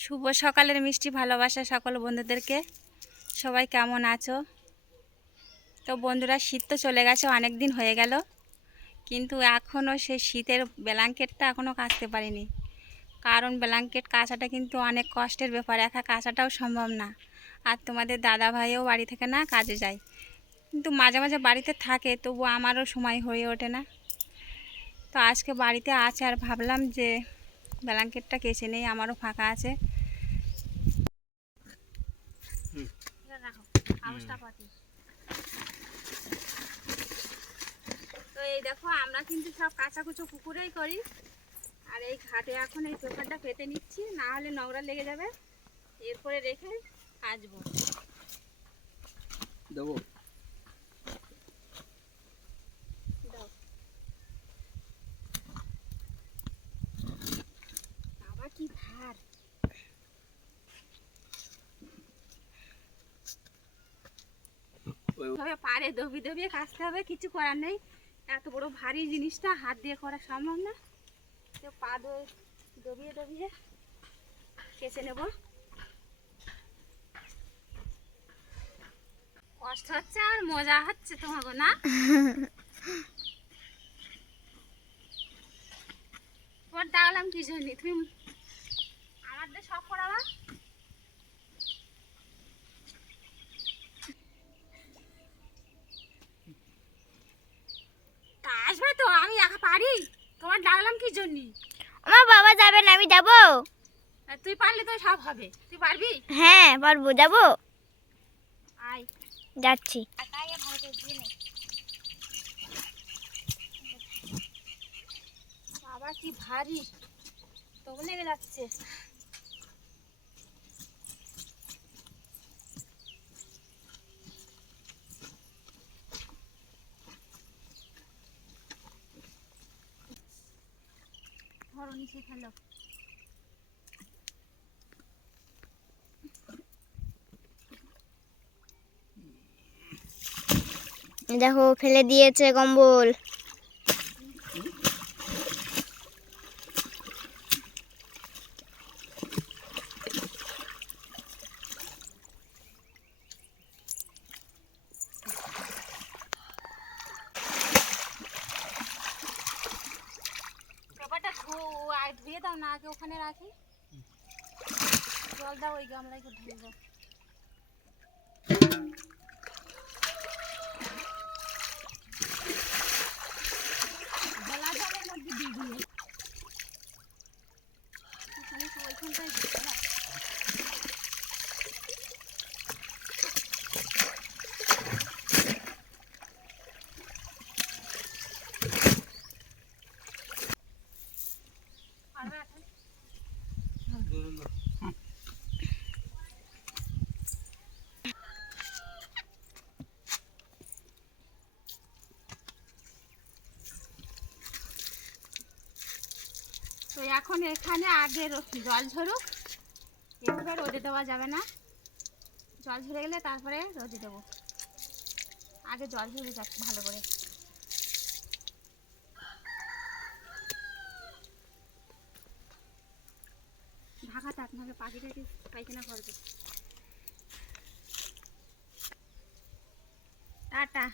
শুভ সকালের মিষ্টি ভালোবাসা সকল বন্ধুদেরকে। সবাই কেমন আছো? তো বন্ধুরা, শীত তো চলে গেছে, অনেক দিন হয়ে গেল। কিন্তু এখনও সেই শীতের ব্ল্যাঙ্কেটটা এখনও কাচতে পারিনি। কারণ ব্ল্যাঙ্কেট কাচাটা কিন্তু অনেক কষ্টের ব্যাপার, একা কাচাটাও সম্ভব না। আর তোমাদের দাদা ভাইও বাড়ি থেকে না কাজে যায়। কিন্তু মাঝে মাঝে বাড়িতে থাকে তবু আমারও সময় হয়ে ওঠে না। তো আজকে বাড়িতে আছে আর ভাবলাম যে ব্ল্যাঙ্কেটটা কেচে নেই, আমারও ফাঁকা আছে রাখো, কাগজটা পাতি। তো এই দেখো আমরা কিন্তু সব কাঁচাকুচো পুকুরেই করি। আর এই ঘাটে এখন এই পেপারটা পেতে নিচ্ছি না হলে নোংরা লেগে যাবে। এরপরে রেখে কাচবো। দেবো। দাও। কি ভার। পারে দবি দবিয়ে কাচতে হবে, কিছু করার নেই। এত বড় ভারী জিনিসটা, হাত দিয়ে করা সম্ভব না। পা দবিয়ে দবিয়ে কেচে নেব। কষ্ট হচ্ছে আর মজা হচ্ছে তোমাকে না? তোমার ডাকলাম কি জন্য তুমি আমাদের সব করাবা তা আসবে তো আমি একা পারি তোমার কি জন্য? আমার বাবা যাবে না আমি যাব। তুই পারলে তো সব হবে। তুই পারবি? হ্যাঁ পারব যাব। আয়। যাচ্ছি। বাবা কি ভারী। তো লেগে যাচ্ছে। দেখো ফেলে দিয়েছে কম্বল পেপারটা ধু- আগে ধুয়ে দাও না আগে ওখানে রাখি। জল দাও ওই গামলায় ধুয়ে দাও গলা জলের মধ্যে দিয়ে দিও ওখানে তো ওইখানটায় দিও না। পারবে এখন? তো এখন এখানে আগে জল ঝরুক। এভাবে রোদে দেওয়া যাবে না। জল ঝরে গেলে তারপরে রোদে দেবো। আগে জল ঝরে যাক ভালো করে। ঢাকা থাক নাহলে পাখিটাকে পায়খানা করবে টাটা।